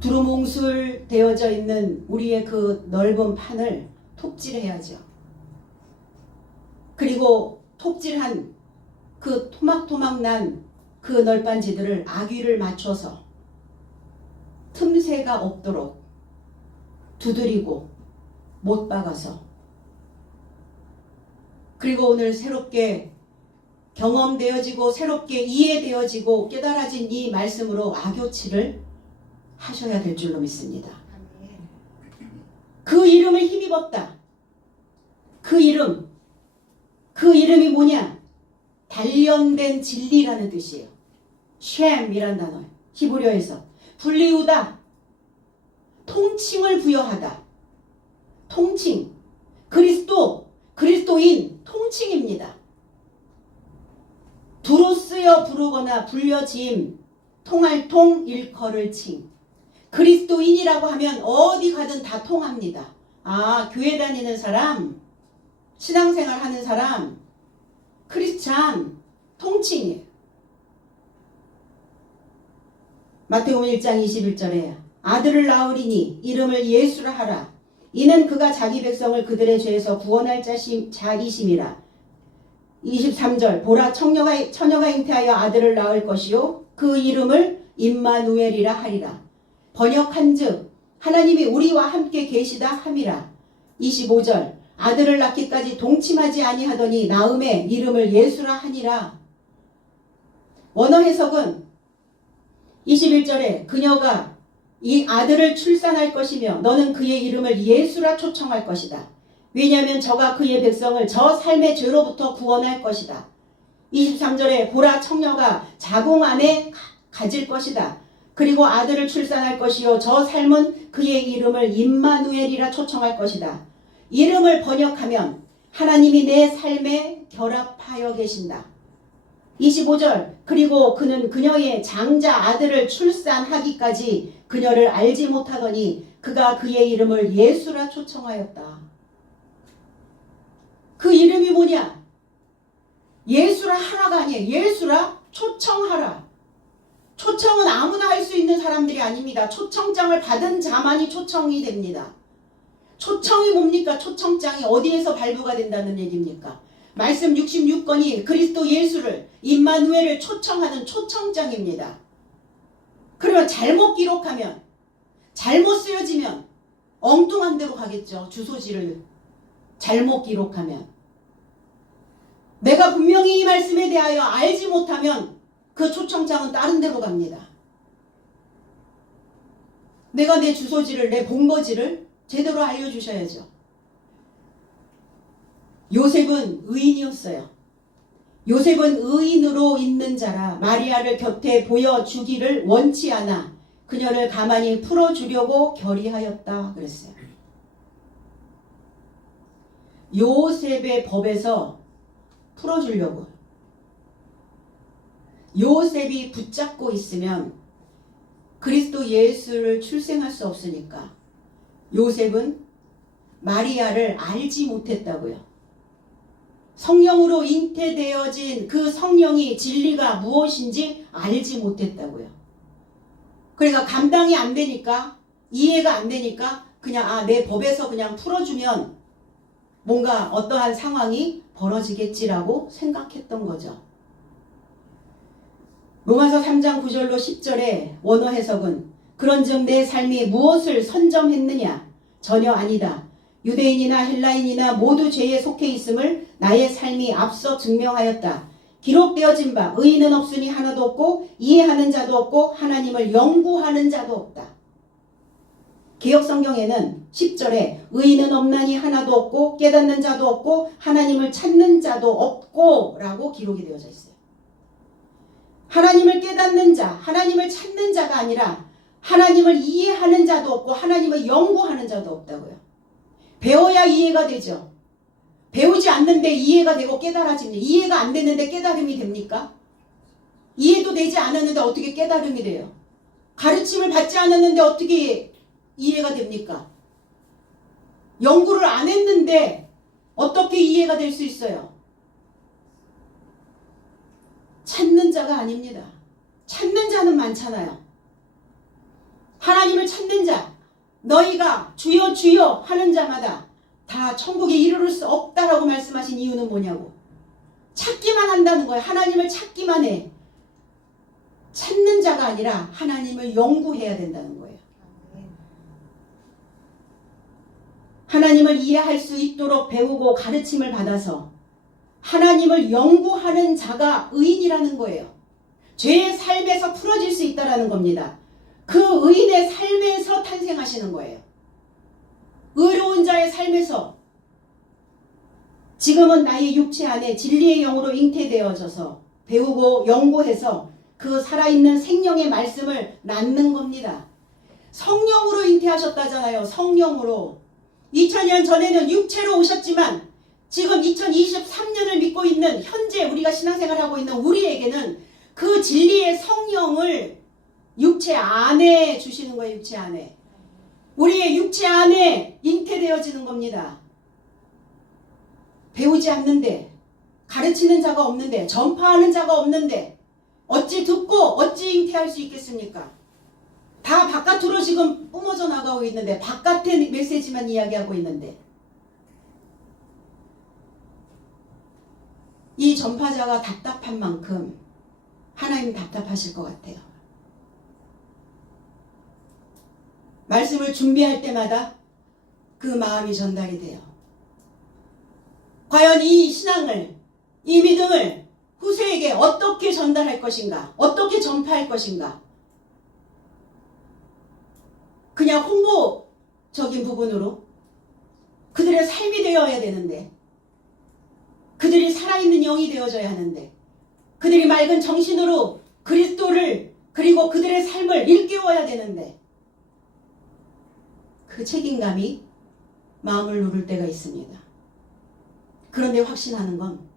두루뭉술 되어져 있는 우리의 그 넓은 판을 톱질해야죠. 그리고 톱질한 그 토막토막 난 그 널빤지들을 아귀를 맞춰서 틈새가 없도록 두드리고 못 박아서, 그리고 오늘 새롭게 경험되어지고 새롭게 이해되어지고 깨달아진 이 말씀으로 악교치를 하셔야 될 줄로 믿습니다. 그 이름을 힘입었다. 그 이름이 뭐냐? 단련된 진리라는 뜻이에요. 쉔이란 단어, 히브리어에서 분리우다, 통칭을 부여하다. 통칭, 그리스도인 통칭입니다. 두루 쓰여 부르거나 불려지임, 통할 통, 일컬을 칭. 그리스도인이라고 하면 어디 가든 다 통합니다. 아, 교회 다니는 사람, 신앙생활 하는 사람, 크리스찬, 통칭이에요. 마태복음 1장 21절에 아들을 낳으리니 이름을 예수라 하라. 이는 그가 자기 백성을 그들의 죄에서 구원할 자이심이라. 23절 보라 처녀가 잉태하여 아들을 낳을 것이요 그 이름을 임마누엘이라 하리라. 번역한즉 하나님이 우리와 함께 계시다 함이라. 25절 아들을 낳기까지 동침하지 아니하더니 낳음에 이름을 예수라 하니라. 원어 해석은 21절에 그녀가 이 아들을 출산할 것이며 너는 그의 이름을 예수라 초청할 것이다. 왜냐하면 저가 그의 백성을 저 삶의 죄로부터 구원할 것이다. 23절에 보라 청녀가 자궁 안에 가질 것이다. 그리고 아들을 출산할 것이요 저 삶은 그의 이름을 임마누엘이라 초청할 것이다. 이름을 번역하면 하나님이 내 삶에 결합하여 계신다. 25절 그리고 그는 그녀의 장자 아들을 출산하기까지 그녀를 알지 못하더니 그가 그의 이름을 예수라 초청하였다. 그 이름이 뭐냐? 예수라 하라가 아니에요. 예수라 초청하라. 초청은 아무나 할 수 있는 사람들이 아닙니다. 초청장을 받은 자만이 초청이 됩니다. 초청이 뭡니까? 초청장이 어디에서 발부가 된다는 얘기입니까? 말씀 66권이 그리스도 예수를 임마누엘을 초청하는 초청장입니다. 그러면 잘못 기록하면, 잘못 쓰여지면 엉뚱한 데로 가겠죠. 주소지를 잘못 기록하면. 내가 분명히 이 말씀에 대하여 알지 못하면 그 초청장은 다른 데로 갑니다. 내가 내 주소지를, 내 본거지를 제대로 알려주셔야죠. 요셉은 의인이었어요. 요셉은 의인으로 있는 자라 마리아를 곁에 보여주기를 원치 않아 그녀를 가만히 풀어주려고 결의하였다 그랬어요. 요셉의 법에서 풀어주려고. 요셉이 붙잡고 있으면 그리스도 예수를 출생할 수 없으니까 요셉은 마리아를 알지 못했다고요. 성령으로 잉태되어진 그 성령이 진리가 무엇인지 알지 못했다고요. 그러니까 감당이 안 되니까, 이해가 안 되니까 그냥 내 법에서 그냥 풀어주면 뭔가 어떠한 상황이 벌어지겠지라고 생각했던 거죠. 로마서 3장 9절로 10절의 원어 해석은 그런즉 내 삶이 무엇을 선점했느냐? 전혀 아니다. 유대인이나 헬라인이나 모두 죄에 속해 있음을 나의 삶이 앞서 증명하였다. 기록되어진 바 의인은 없으니 하나도 없고 이해하는 자도 없고 하나님을 연구하는 자도 없다. 개역성경에는 10절에 의인은 없나니 하나도 없고 깨닫는 자도 없고 하나님을 찾는 자도 없고 라고 기록이 되어져 있어요. 하나님을 깨닫는 자, 하나님을 찾는 자가 아니라 하나님을 이해하는 자도 없고 하나님을 연구하는 자도 없다고요. 배워야 이해가 되죠. 배우지 않는데 이해가 되고 깨달아집니다. 이해가 안 되는데 깨달음이 됩니까? 이해도 되지 않았는데 어떻게 깨달음이 돼요? 가르침을 받지 않았는데 어떻게 이해가 됩니까? 연구를 안 했는데 어떻게 이해가 될 수 있어요? 찾는 자가 아닙니다. 찾는 자는 많잖아요. 하나님을 찾는 자, 너희가 주여 주여 하는 자마다 다 천국에 이르를 수 없다라고 말씀하신 이유는 뭐냐고. 찾기만 한다는 거예요. 하나님을 찾기만 해. 찾는 자가 아니라 하나님을 연구해야 된다는 거예요. 하나님을 이해할 수 있도록 배우고 가르침을 받아서 하나님을 연구하는 자가 의인이라는 거예요. 죄의 삶에서 풀어질 수 있다는 겁니다. 그 의인의 삶에서 탄생하시는 거예요. 의로운 자의 삶에서 지금은 나의 육체 안에 진리의 영으로 잉태되어져서 배우고 연구해서 그 살아있는 생명의 말씀을 낳는 겁니다. 성령으로 잉태하셨다잖아요. 성령으로. 2000년 전에는 육체로 오셨지만 지금 2023년을 믿고 있는 현재 우리가 신앙생활하고 있는 우리에게는 그 진리의 성령을 육체 안에 주시는 거예요. 육체 안에. 우리의 육체 안에 잉태되어지는 겁니다. 배우지 않는데, 가르치는 자가 없는데, 전파하는 자가 없는데 어찌 듣고 어찌 잉태할 수 있겠습니까? 다 바깥으로 지금 뿜어져 나가고 있는데, 바깥의 메시지만 이야기하고 있는데, 이 전파자가 답답한 만큼 하나님 답답하실 것 같아요. 말씀을 준비할 때마다 그 마음이 전달이 돼요. 과연 이 신앙을, 이 믿음을 후세에게 어떻게 전달할 것인가? 어떻게 전파할 것인가? 그냥 홍보적인 부분으로 그들의 삶이 되어야 되는데, 그들이 살아있는 영이 되어져야 하는데, 그들이 맑은 정신으로 그리스도를 그리고 그들의 삶을 일깨워야 되는데, 그 책임감이 마음을 누를 때가 있습니다. 그런데 확신하는 건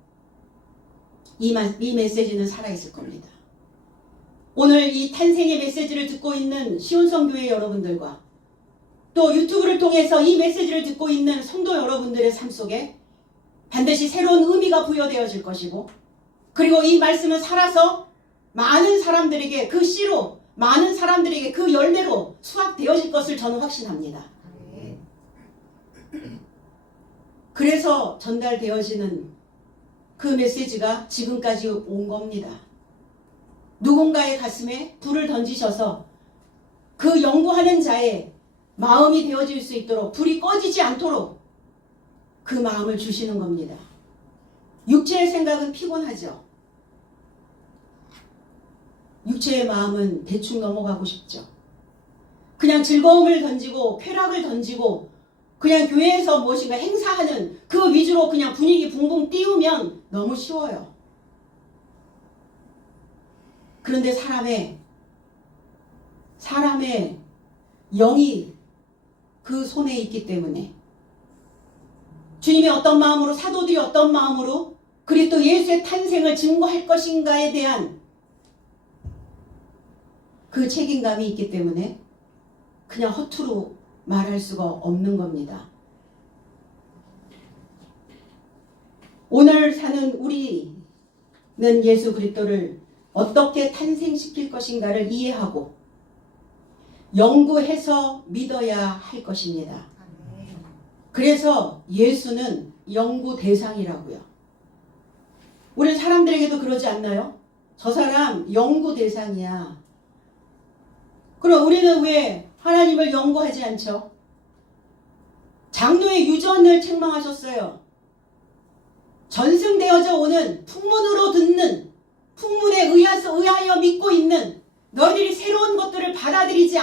이 메시지는 살아있을 겁니다. 오늘 이 탄생의 메시지를 듣고 있는 시온성교회 여러분들과 또 유튜브를 통해서 이 메시지를 듣고 있는 성도 여러분들의 삶 속에 반드시 새로운 의미가 부여되어질 것이고, 그리고 이 말씀은 살아서 많은 사람들에게 그 씨로, 많은 사람들에게 그 열매로 수확되어질 것을 저는 확신합니다. 그래서 전달되어지는 그 메시지가 지금까지 온 겁니다. 누군가의 가슴에 불을 던지셔서 그 연구하는 자의 마음이 되어질 수 있도록, 불이 꺼지지 않도록 그 마음을 주시는 겁니다. 육체의 생각은 피곤하죠. 육체의 마음은 대충 넘어가고 싶죠. 그냥 즐거움을 던지고 쾌락을 던지고 그냥 교회에서 무엇인가 행사하는 그 위주로 그냥 분위기 붕붕 띄우면 너무 쉬워요. 그런데 사람의 영이 그 손에 있기 때문에 주님이 어떤 마음으로, 사도들이 어떤 마음으로 그리스도 예수의 탄생을 증거할 것인가에 대한 그 책임감이 있기 때문에 그냥 허투루 말할 수가 없는 겁니다. 오늘 사는 우리는 예수 그리스도를 어떻게 탄생시킬 것인가를 이해하고 연구해서 믿어야 할 것입니다. 그래서 예수는 연구 대상이라고요. 우리 사람들에게도 그러지 않나요? 저 사람 연구 대상이야. 그럼 우리는 왜 하나님을 연구하지 않죠? 장로의 유전을 책망하셨어요. 전승되어져 오는 풍문으로 듣는, 풍문에 의하여 믿고 있는 너희들이 새로운 것들을 받아들이지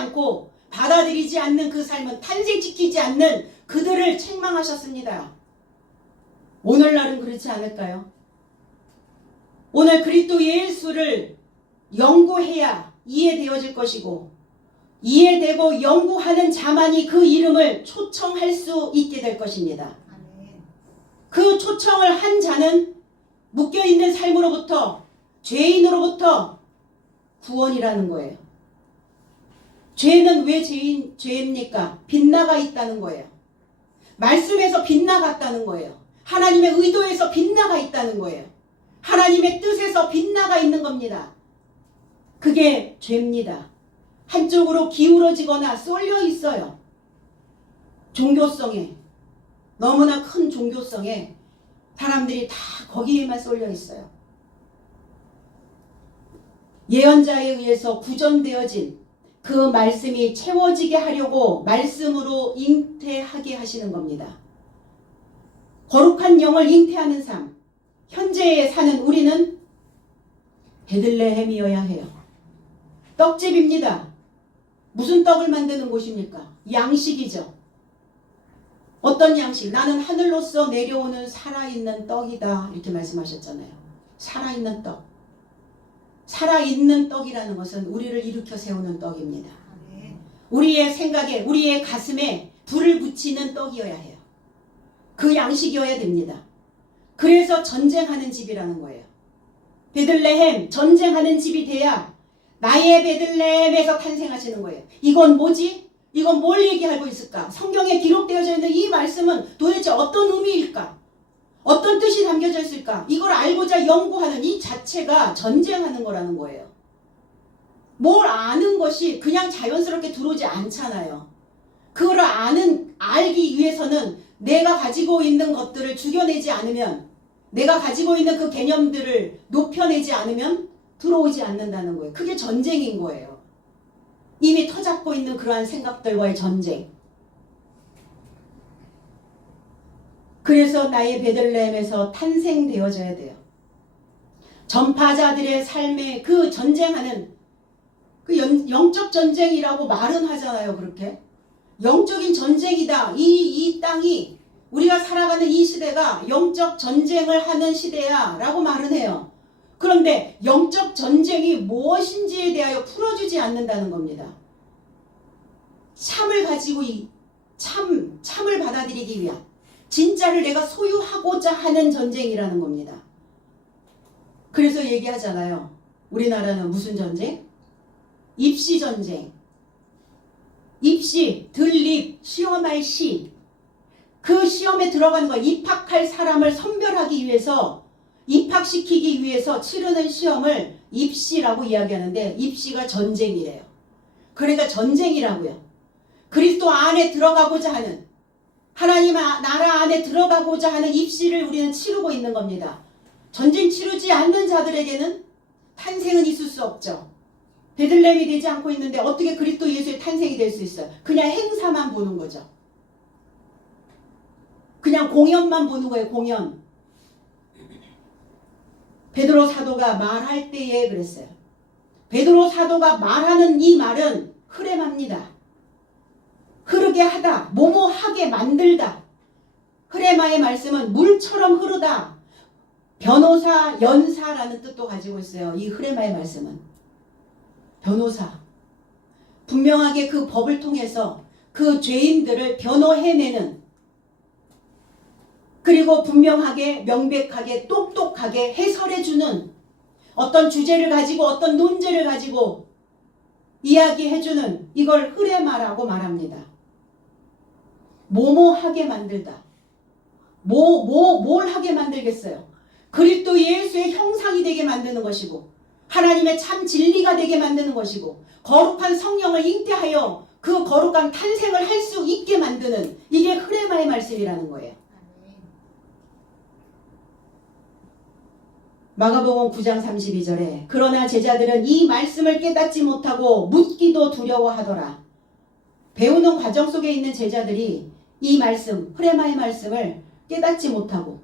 않는 그 삶은 탄생시키지 않는 그들을 책망하셨습니다. 오늘날은 그렇지 않을까요? 오늘 그리스도 예수를 연구해야 이해되어질 것이고, 이해되고 연구하는 자만이 그 이름을 초청할 수 있게 될 것입니다. 그 초청을 한 자는 묶여있는 삶으로부터, 죄인으로부터 구원이라는 거예요. 죄는 왜 죄입니까? 빗나가 있다는 거예요. 말씀에서 빗나갔다는 거예요. 하나님의 의도에서 빗나가 있다는 거예요. 하나님의 뜻에서 빗나가 있는 겁니다. 그게 죄입니다. 한쪽으로 기울어지거나 쏠려 있어요. 종교성에, 너무나 큰 종교성에 사람들이 다 거기에만 쏠려 있어요. 예언자에 의해서 구전되어진 그 말씀이 채워지게 하려고 말씀으로 잉태하게 하시는 겁니다. 거룩한 영을 잉태하는 삶, 현재에 사는 우리는 베들레헴이어야 해요. 떡집입니다. 무슨 떡을 만드는 곳입니까? 양식이죠. 어떤 양식? 나는 하늘로서 내려오는 살아있는 떡이다. 이렇게 말씀하셨잖아요. 살아있는 떡. 살아있는 떡이라는 것은 우리를 일으켜 세우는 떡입니다. 우리의 생각에, 우리의 가슴에 불을 붙이는 떡이어야 해요. 그 양식이어야 됩니다. 그래서 전쟁하는 집이라는 거예요. 베들레헴, 전쟁하는 집이 돼야 나의 베들레헴에서 탄생하시는 거예요. 이건 뭐지? 이건 뭘 얘기하고 있을까? 성경에 기록되어져 있는 이 말씀은 도대체 어떤 의미일까? 어떤 뜻이 담겨져 있을까? 이걸 알고자 연구하는 이 자체가 전쟁하는 거라는 거예요. 뭘 아는 것이 그냥 자연스럽게 들어오지 않잖아요. 그걸 알기 위해서는 내가 가지고 있는 것들을 죽여내지 않으면, 내가 가지고 있는 그 개념들을 높여내지 않으면 들어오지 않는다는 거예요. 그게 전쟁인 거예요. 이미 터잡고 있는 그러한 생각들과의 전쟁. 그래서 나의 베들레헴에서 탄생되어져야 돼요. 전파자들의 삶에 그 전쟁하는 그 영적 전쟁이라고 말은 하잖아요. 그렇게 영적인 전쟁이다. 이 땅이, 우리가 살아가는 이 시대가 영적 전쟁을 하는 시대야 라고 말은 해요. 그런데 영적 전쟁이 무엇인지에 대하여 풀어주지 않는다는 겁니다. 참을 가지고 참을 받아들이기 위한, 진짜를 내가 소유하고자 하는 전쟁이라는 겁니다. 그래서 얘기하잖아요. 우리나라는 무슨 전쟁? 입시 전쟁. 입시, 들립, 시험할 시. 그 시험에 들어가는 거, 입학할 사람을 선별하기 위해서, 입학시키기 위해서 치르는 시험을 입시라고 이야기하는데, 입시가 전쟁이래요. 그러니까 전쟁이라고요. 그리스도 안에 들어가고자 하는, 하나님 나라 안에 들어가고자 하는 입시를 우리는 치르고 있는 겁니다. 전쟁 치르지 않는 자들에게는 탄생은 있을 수 없죠. 베들레헴이 되지 않고 있는데 어떻게 그리스도 예수의 탄생이 될 수 있어요? 그냥 행사만 보는 거죠. 그냥 공연만 보는 거예요. 공연. 베드로 사도가 말할 때에 그랬어요. 베드로 사도가 말하는 이 말은 흐레마입니다. 흐르게 하다, 뭐뭐하게 만들다. 흐레마의 말씀은 물처럼 흐르다. 변호사, 연사라는 뜻도 가지고 있어요. 이 흐레마의 말씀은. 변호사. 분명하게 그 법을 통해서 그 죄인들을 변호해내는, 그리고 분명하게, 명백하게, 똑똑하게 해설해주는, 어떤 주제를 가지고, 어떤 논제를 가지고 이야기해주는, 이걸 흐레마라고 말합니다. 모모하게 만들다. 뭘 하게 만들겠어요? 그리스도 예수의 형상이 되게 만드는 것이고 하나님의 참 진리가 되게 만드는 것이고 거룩한 성령을 잉태하여 그 거룩한 탄생을 할 수 있게 만드는 이게 흐레마의 말씀이라는 거예요. 마가복음 9장 32절에 그러나 제자들은 이 말씀을 깨닫지 못하고 묻기도 두려워하더라. 배우는 과정 속에 있는 제자들이 이 말씀, 흐레마의 말씀을 깨닫지 못하고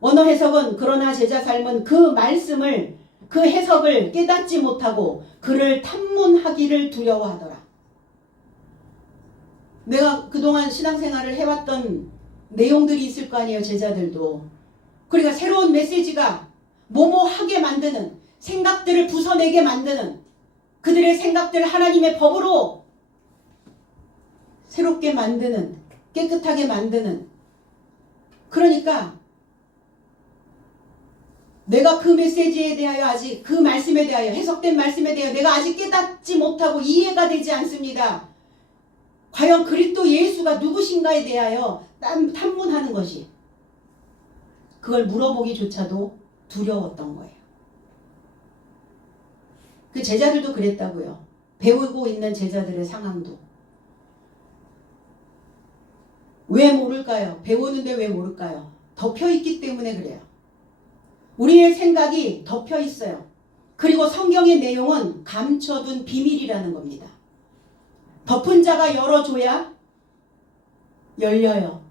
원어 해석은 그러나 제자 삶은 그 말씀을 그 해석을 깨닫지 못하고 그를 탐문하기를 두려워하더라. 내가 그동안 신앙생활을 해왔던 내용들이 있을 거 아니에요. 제자들도. 그러니까 새로운 메시지가 뭐뭐하게 만드는 생각들을 부숴내게 만드는 그들의 생각들을 하나님의 법으로 새롭게 만드는 깨끗하게 만드는 그러니까 내가 그 메시지에 대하여 아직 그 말씀에 대하여 해석된 말씀에 대하여 내가 아직 깨닫지 못하고 이해가 되지 않습니다. 과연 그리스도 예수가 누구신가에 대하여 탐문하는 것이 그걸 물어보기조차도 두려웠던 거예요. 그 제자들도 그랬다고요. 배우고 있는 제자들의 상황도. 왜 모를까요? 배우는데 왜 모를까요? 덮여있기 때문에 그래요. 우리의 생각이 덮여 있어요. 그리고 성경의 내용은 감춰둔 비밀이라는 겁니다. 덮은 자가 열어줘야 열려요.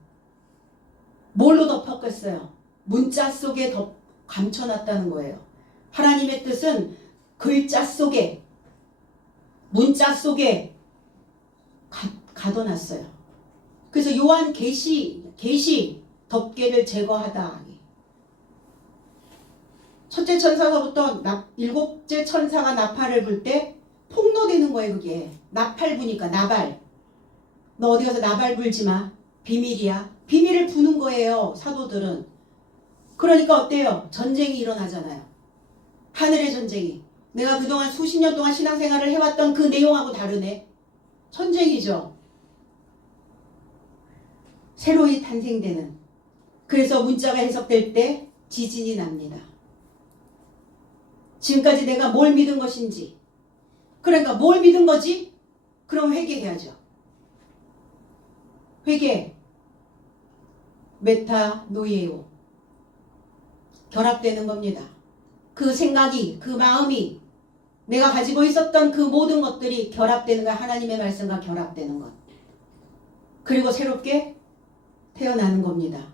뭘로 덮었겠어요? 문자 속에 감춰놨다는 거예요. 하나님의 뜻은 글자 속에 문자 속에 가둬놨어요. 그래서 요한 계시 덮개를 제거하다. 첫째 천사서부터 일곱째 천사가 나팔을 불 때 폭로되는 거예요. 그게 나팔 부니까 나발. 너 어디 가서 나발 불지 마. 비밀이야. 비밀을 부는 거예요. 사도들은. 그러니까 어때요? 전쟁이 일어나잖아요. 하늘의 전쟁이. 내가 그동안 수십 년 동안 신앙생활을 해왔던 그 내용하고 다르네. 전쟁이죠. 새로이 탄생되는. 그래서 문자가 해석될 때 지진이 납니다. 지금까지 내가 뭘 믿은 것인지. 그러니까 뭘 믿은 거지? 그럼 회개해야죠. 회개. 메타노이에오. 결합되는 겁니다. 그 생각이, 그 마음이 내가 가지고 있었던 그 모든 것들이 결합되는 거야. 하나님의 말씀과 결합되는 것. 그리고 새롭게 태어나는 겁니다.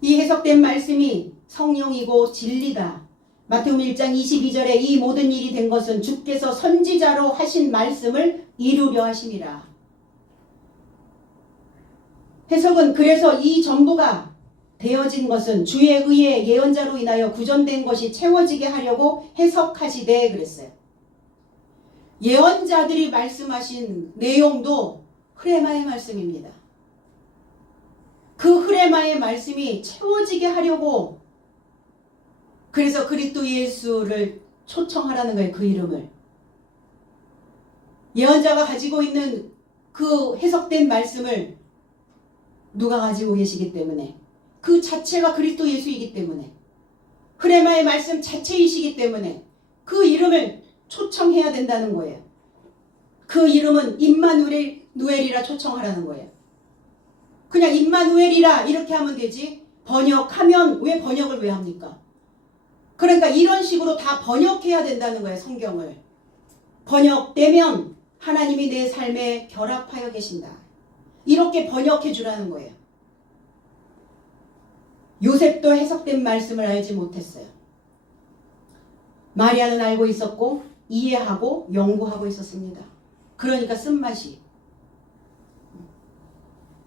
이 해석된 말씀이 성령이고 진리다. 마태복음 1장 22절에 이 모든 일이 된 것은 주께서 선지자로 하신 말씀을 이루려 하심이라. 해석은 그래서 이 전부가 되어진 것은 주의 의의 예언자로 인하여 구전된 것이 채워지게 하려고 해석하시되 그랬어요. 예언자들이 말씀하신 내용도 흐레마의 말씀입니다. 그 흐레마의 말씀이 채워지게 하려고 그래서 그리스도 예수를 초청하라는 거예요. 그 이름을. 예언자가 가지고 있는 그 해석된 말씀을 누가 가지고 계시기 때문에 그 자체가 그리스도 예수이기 때문에 흐레마의 말씀 자체이시기 때문에 그 이름을 초청해야 된다는 거예요. 그 이름은 임마누엘이라 초청하라는 거예요. 그냥 임마누엘이라 이렇게 하면 되지 번역하면 왜 번역을 왜 합니까? 그러니까 이런 식으로 다 번역해야 된다는 거예요. 성경을. 번역되면 하나님이 내 삶에 결합하여 계신다. 이렇게 번역해 주라는 거예요. 요셉도 해석된 말씀을 알지 못했어요. 마리아는 알고 있었고 이해하고 연구하고 있었습니다. 그러니까 쓴맛이.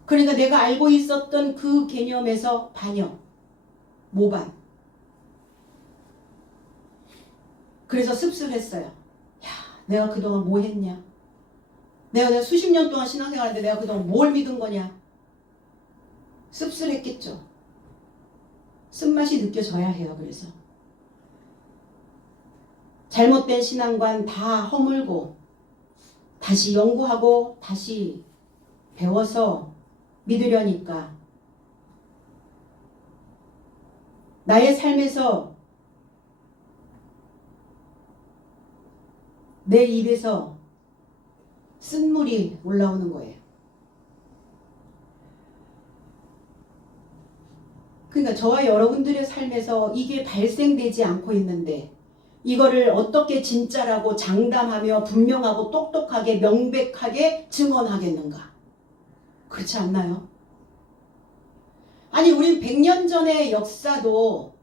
그러니까 내가 알고 있었던 그 개념에서 반역, 모반. 그래서 씁쓸했어요. 야, 내가 그동안 뭐 했냐? 내가 수십 년 동안 신앙생활하는데 내가 그동안 뭘 믿은 거냐? 씁쓸했겠죠. 쓴맛이 느껴져야 해요. 그래서 잘못된 신앙관 다 허물고 다시 연구하고 다시 배워서 믿으려니까 나의 삶에서 내 입에서 쓴물이 올라오는 거예요. 그러니까 저와 여러분들의 삶에서 이게 발생되지 않고 있는데 이거를 어떻게 진짜라고 장담하며 분명하고 똑똑하게 명백하게 증언하겠는가? 그렇지 않나요? 아니 우린 100년 전의 역사도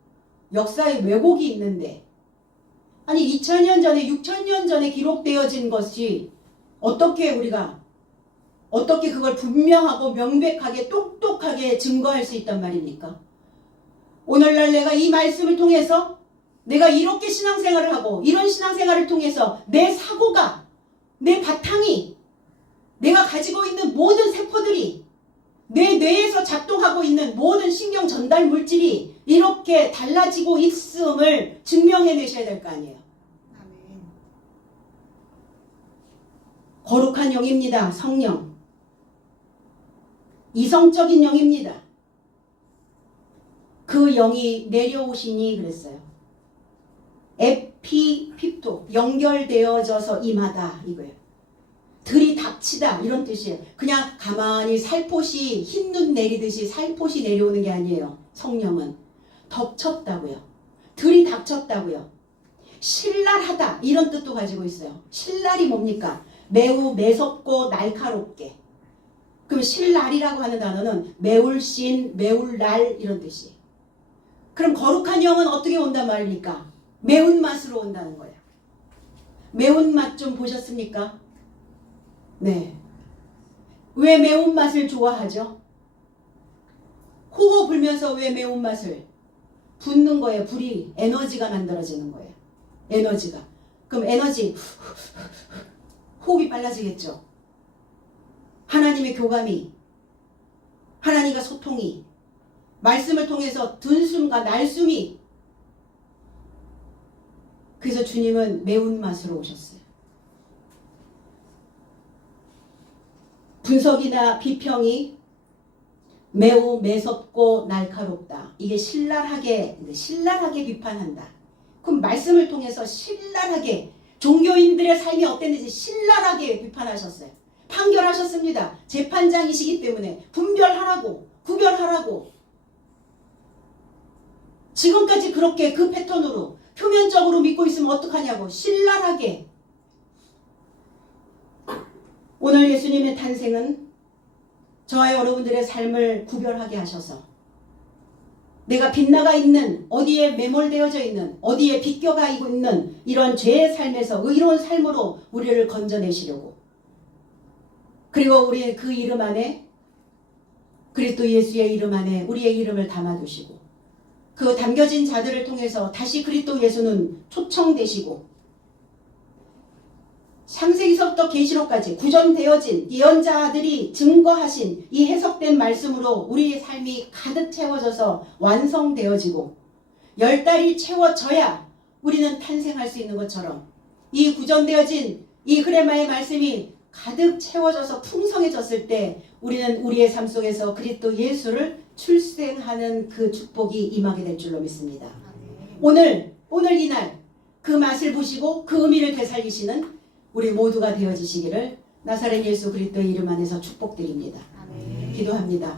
역사에 왜곡이 있는데 아니 2000년 전에 6000년 전에 기록되어진 것이 어떻게 우리가 어떻게 그걸 분명하고 명백하게 똑똑하게 증거할 수 있단 말입니까? 오늘날 내가 이 말씀을 통해서 내가 이렇게 신앙생활을 하고 이런 신앙생활을 통해서 내 사고가 내 바탕이 내가 가지고 있는 모든 세포들이 내 뇌에서 작동하고 있는 모든 신경 전달 물질이 이렇게 달라지고 있음을 증명해내셔야 될 거 아니에요. 아멘. 거룩한 영입니다. 성령. 이성적인 영입니다. 그 영이 내려오시니 그랬어요. 에피핍도 연결되어져서 임하다 이거예요. 들이닥치다 이런 뜻이에요. 그냥 가만히 살포시 흰눈 내리듯이 살포시 내려오는 게 아니에요. 성령은 덮쳤다고요. 들이닥쳤다고요. 신랄하다 이런 뜻도 가지고 있어요. 신랄이 뭡니까? 매우 매섭고 날카롭게. 그럼 신랄이라고 하는 단어는 매울신, 매울날 이런 뜻이에요. 그럼 거룩한 영은 어떻게 온단 말입니까? 매운맛으로 온다는 거예요. 매운맛 좀 보셨습니까? 네. 왜 매운맛을 좋아하죠? 호호 불면서 왜 매운맛을? 붓는 거예요. 불이 에너지가 만들어지는 거예요. 에너지가. 그럼 에너지 호흡이 빨라지겠죠. 하나님의 교감이 하나님과 소통이 말씀을 통해서 든숨과 날숨이 그래서 주님은 매운맛으로 오셨어요. 분석이나 비평이 매우 매섭고 날카롭다. 이게 신랄하게 비판한다. 그럼 말씀을 통해서 신랄하게 종교인들의 삶이 어땠는지 신랄하게 비판하셨어요. 판결하셨습니다. 재판장이시기 때문에 분별하라고 구별하라고. 지금까지 그렇게 그 패턴으로 표면적으로 믿고 있으면 어떡하냐고 신랄하게. 오늘 예수님의 탄생은 저와 여러분들의 삶을 구별하게 하셔서 내가 빗나가 있는 어디에 매몰되어져 있는 어디에 비껴가 있는 이런 죄의 삶에서 의로운 삶으로 우리를 건져내시려고 그리고 우리의 그 이름 안에 그리스도 예수의 이름 안에 우리의 이름을 담아두시고 그 담겨진 자들을 통해서 다시 그리스도 예수는 초청되시고 창세기서부터 계시록까지 구전되어진 예언자들이 증거하신 이 해석된 말씀으로 우리의 삶이 가득 채워져서 완성되어지고 10달이 채워져야 우리는 탄생할 수 있는 것처럼 이 구전되어진 이 흐레마의 말씀이 가득 채워져서 풍성해졌을 때 우리는 우리의 삶 속에서 그리스도 예수를 출생하는 그 축복이 임하게 될 줄로 믿습니다. 오늘 이날 그 맛을 보시고 그 의미를 되살리시는 우리 모두가 되어지시기를 나사렛 예수 그리스도의 이름 안에서 축복드립니다. 기도합니다.